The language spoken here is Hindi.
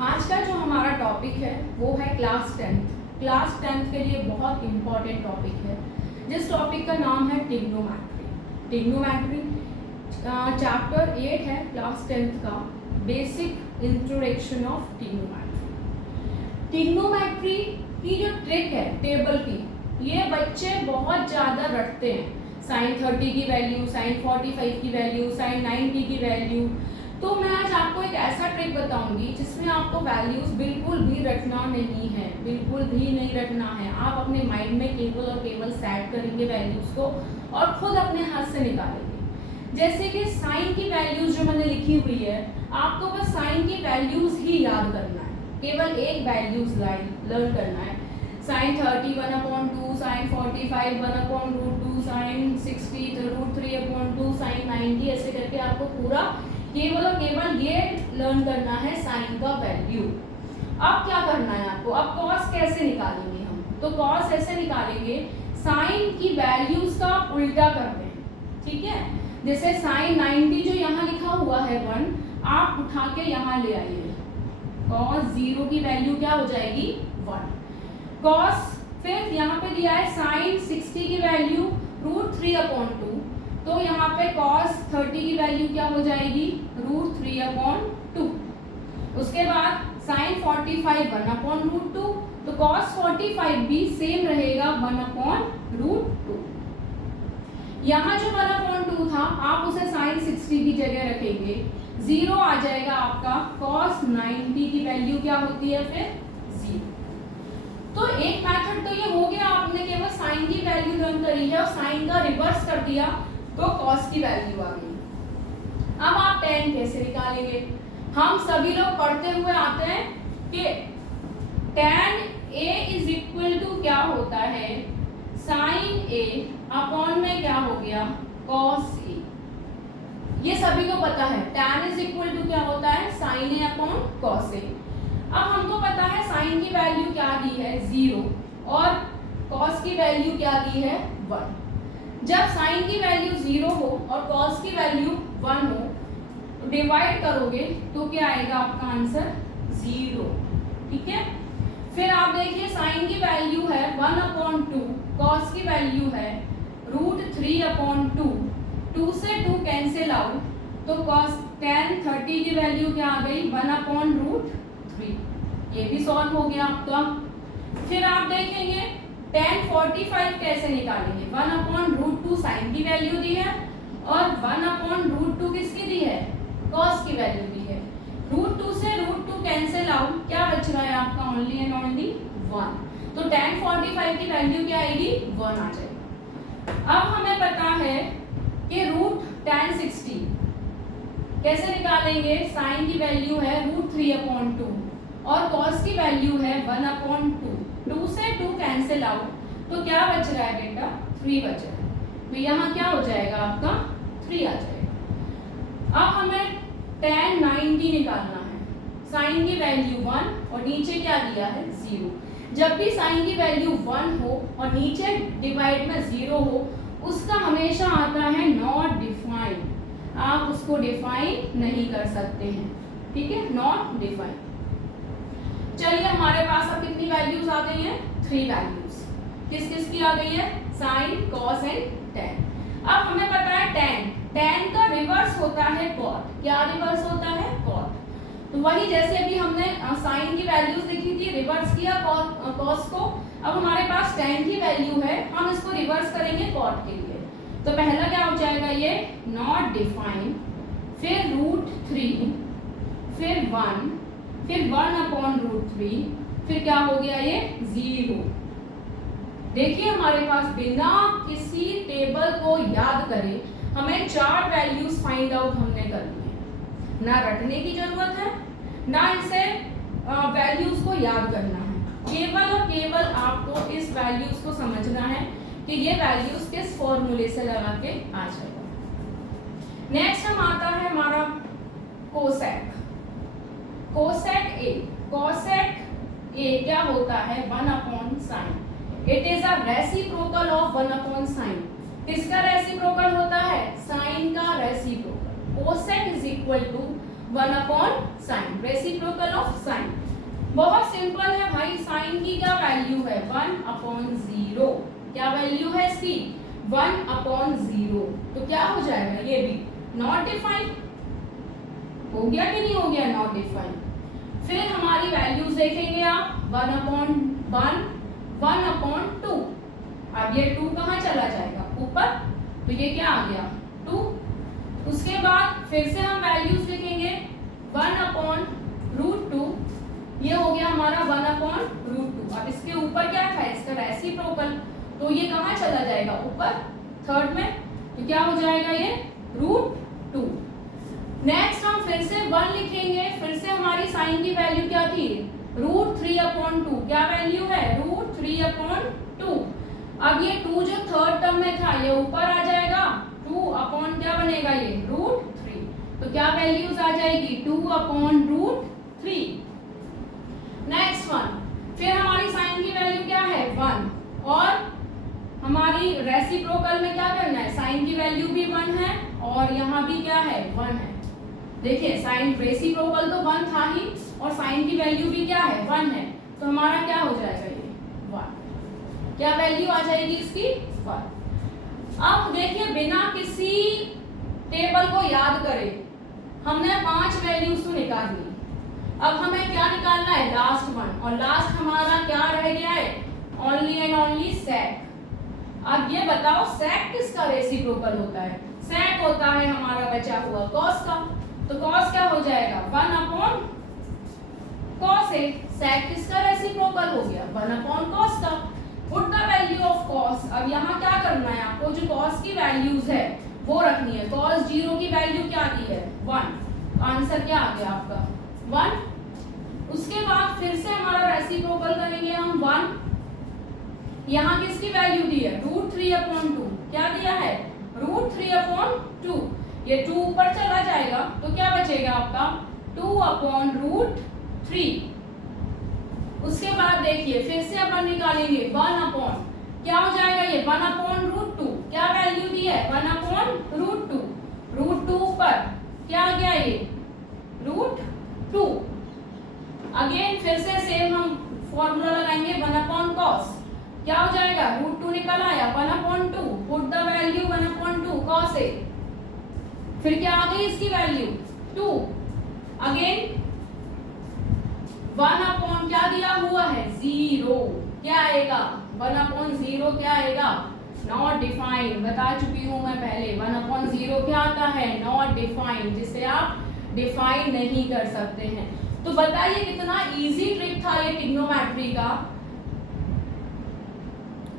आज का जो हमारा टॉपिक है वो है क्लास टेंथ के लिए बहुत इम्पॉर्टेंट टॉपिक है, जिस टॉपिक का नाम है टिग्नोमेट्री। चैप्टर 8 है क्लास 10th का, बेसिक इंट्रोडक्शन ऑफ टिग्नोमेट्री की जो ट्रिक है टेबल की, ये बच्चे बहुत ज़्यादा रटते हैं। sin 30 की वैल्यू, sin 45 की वैल्यू, sin 90 की वैल्यू। तो मैं आज आपको एक ऐसा ट्रिक बताऊंगी जिसमें आपको वैल्यूज बिल्कुल भी रटना नहीं है, बिल्कुल भी नहीं रटना है। आप अपने माइंड में केवल और केवल सेट करेंगे वैल्यूज को और खुद अपने हाथ से निकालेंगे। जैसे कि साइन की वैल्यूज जो मैंने लिखी हुई है, आपको बस साइन की वैल्यूज ही याद करना है, केवल एक वैल्यूज लर्न करना है। sin 30 1/2, sin 45 1/√2, sin 60 √3/2, sin 90, ऐसे करके आपको पूरा केवल और केवल ये लर्न करना है साइन का वैल्यू। अब क्या करना है आपको, अब कॉस कैसे निकालेंगे हम, तो कॉस ऐसे निकालेंगे, साइन की वैल्यूज का उल्टा करते हैं, ठीक है। जैसे साइन 90 जो यहाँ लिखा हुआ है 1, आप उठा के यहाँ ले आइए, कॉस 0 की वैल्यू क्या हो जाएगी 1। कॉस फिर यहाँ पे दिया है साइन 60 की वैल्यू √3/2, तो यहाँ पे cos 30 की वैल्यू क्या हो जाएगी √3/2। उसके बाद sin 45 1/√2, तो cos 45 भी सेम रहेगा 1/√2। यहाँ जो 1/2 था आप उसे sin 60 की जगह रखेंगे, 0 आ जाएगा आपका, cos 90 की वैल्यू क्या होती है फिर 0। तो एक मेथड तो ये हो गया, आपने केवल साइन की वैल्यू लर्न करी है और साइन का रिवर्स कर दिया तो कॉस की वैल्यू आ गई। अब आप tan कैसे निकालेंगे, हम सभी लोग पढ़ते हुए आते हैं कि tan A is equal to क्या होता है, sin A अपॉन में क्या हो गया cos A। ये सभी को पता है, tan इज इक्वल टू क्या होता है sin A upon cos A। अब हमको पता है साइन की वैल्यू क्या दी है 0 और कॉस की वैल्यू क्या दी है 1। जब साइन की वैल्यू 0 हो और कॉस की वैल्यू 1 हो, तो डिवाइड करोगे तो क्या आएगा आपका आंसर 0, ठीक है। फिर आप देखिए साइन की वैल्यू है 1/2, कॉस की वैल्यू है √3/2, 2 से 2 कैंसिल आउट, तो कॉस tan 30 की वैल्यू क्या आ गई 1/√3। ये भी सॉल्व हो गया आपका। फिर आप देखेंगे tan 45 कैसे निकालेंगे, 1/√2 साइन की वैल्यू दी है और 1/√2 किसकी दी है कॉस की वैल्यू दी है। √2 से √2 कैंसिल आउट, क्या बच रहा है आपका ओनली एंड ओनली 1, तो tan 45 की वैल्यू क्या आएगी 1 आ जाएगी। अब हमें पता है कि tan 60 कैसे निकालेंगे, साइन की वैल्यू है √3/2 और कॉस की वैल्यू है 1/2, 2 से 2 कैंसिल आउट, तो क्या बच रहा है बेटा 3 बच रहा है, तो यहाँ क्या हो जाएगा आपका 3 आ जाएगा। अब हमें tan 90 निकालना है, साइन की वैल्यू 1 और नीचे क्या दिया है 0। जब भी साइन की वैल्यू 1 हो और नीचे डिवाइड में 0 हो, उसका हमेशा आता है नॉट डिफाइंड, आप उसको डिफाइन नहीं कर सकते हैं, ठीक है, नॉट डिफाइन। चलिए हमारे पास अब कितनी वैल्यूज आ गई हैं 3 वैल्यूज, किस किस की आ गई है साइन कॉस एंड tan। अब हमें पता है tan का रिवर्स होता है cot, क्या रिवर्स होता है cot, तो वही जैसे अभी हमने साइन की वैल्यूज लिखी थी, रिवर्स किया cos को, अब हमारे पास tan की वैल्यू है, हम इसको रिवर्स करेंगे cot के लिए, तो पहला क्या हो जाएगा ये नॉट डिफाइंड, फिर √3, फिर 1, फिर 1/√3, फिर क्या हो गया ये 0। देखिए हमारे पास बिना किसी टेबल को याद करे हमें 4 वैल्यूज फाइंड आउट हमने कर ली है, ना रटने की जरूरत है ना इसे वैल्यूज को याद करना है, केवल और केवल आपको इस वैल्यूज को समझना है कि ये वैल्यूज किस फॉर्मूले से लगा के आ जाएगा। नेक्स्ट हम आता है हमारा कोसेक A क्या होता है 1/sin, it is a reciprocal of 1/sin। किसका रेसिप्रोकल होता है साइन का reciprocal, cosec is equal to 1/sin, reciprocal of sine. बहुत सिंपल है भाई, साइन की क्या वैल्यू है 1/0, क्या वैल्यू है इसकी 1/0, तो क्या हो जाएगा ये भी नॉट डिफाइंड, हो गया कि नहीं हो गया नॉट डिफाइंड। फिर हमारी वैल्यूज देखेंगे आप 1/1 1/2, अब ये 2 कहाँ चला जाएगा ऊपर, तो ये क्या आ गया 2। उसके बाद फिर से हम वैल्यूज लिखेंगे 1/√2, ये हो गया हमारा 1/√2। अब इसके ऊपर क्या था इसका रेसिप्रोकल, तो ये कहाँ चला जाएगा ऊपर थर्ड में, तो क्या हो जाएगा ये √2। नेक्स्ट हम फिर से 1 लिखेंगे, फिर से हमारी साइन की वैल्यू क्या थी √3/2, क्या वैल्यू है √3/2। अब ये 2 जो थर्ड टर्म में था ये ऊपर आ जाएगा, 2 अपॉन क्या बनेगा ये √3, तो क्या वैल्यूज आ जाएगी 2/√3। नेक्स्ट वन, फिर हमारी साइन की वैल्यू क्या है 1, और हमारी रेसिप्रोकल में क्या करना है, साइन की वैल्यू भी 1 है और यहाँ भी क्या है 1 है। देखिए साइन रेसिप्रोकल तो 1 था ही और साइन की वैल्यू भी क्या है 1 है, तो हमारा क्या हो जाएगा ये 1, क्या वैल्यू आ जाएगी इसकी 1। अब देखिए बिना किसी टेबल को याद करे हमने 5 वैल्यूज तो निकाल ली, अब हमें क्या निकालना है लास्ट वन, और लास्ट हमारा क्या रह गया है ओनली एंड ओनली सेक। अब ये बताओ सेक किसका रेसिप्रोकल होता है, सेक होता है हमारा बचा हुआ कॉस का, तो कॉस क्या हो जाएगा 1/cos A, सेक किसका रेसिप्रोकल हो गया 1/cos का। Put the value of cos, अब यहाँ क्या करना है आपको, जो कॉस की वैल्यूज है वो रखनी है। cos 0 की वैल्यू क्या दी है 1, आंसर क्या आ गया आपका 1। उसके बाद फिर से हमारा रेसिप्रोकल करेंगे हम 1, यहाँ किसकी वैल्यू दी है √3/2, क्या दिया है √3/2, ये 2 ऊपर चला जाएगा तो क्या बचेगा आपका 2/√3। उसके बाद देखिए फिर से अपन निकालेंगे 1/, क्या हो जाएगा ये 1/√2, क्या वैल्यू दी है 1/√2, √2 ऊपर क्या आ गया ये √2। अगेन फिर से सेम हम फॉर्मूला लगाएंगे 1/cos, क्या हो जाएगा √2 निकल आया 1/2, put the value 1/2 cos A, फिर क्या आ गई इसकी वैल्यू 2। अगेन 1/, क्या दिया हुआ है 0, क्या आएगा 1/0 क्या आएगा नॉट डिफाइंड, बता चुकी हूं मैं पहले 1/0 क्या आता है नॉट डिफाइंड, जिसे आप डिफाइन नहीं कर सकते हैं। तो बताइए कितना इजी ट्रिक था ये ट्रिग्नोमेट्री का।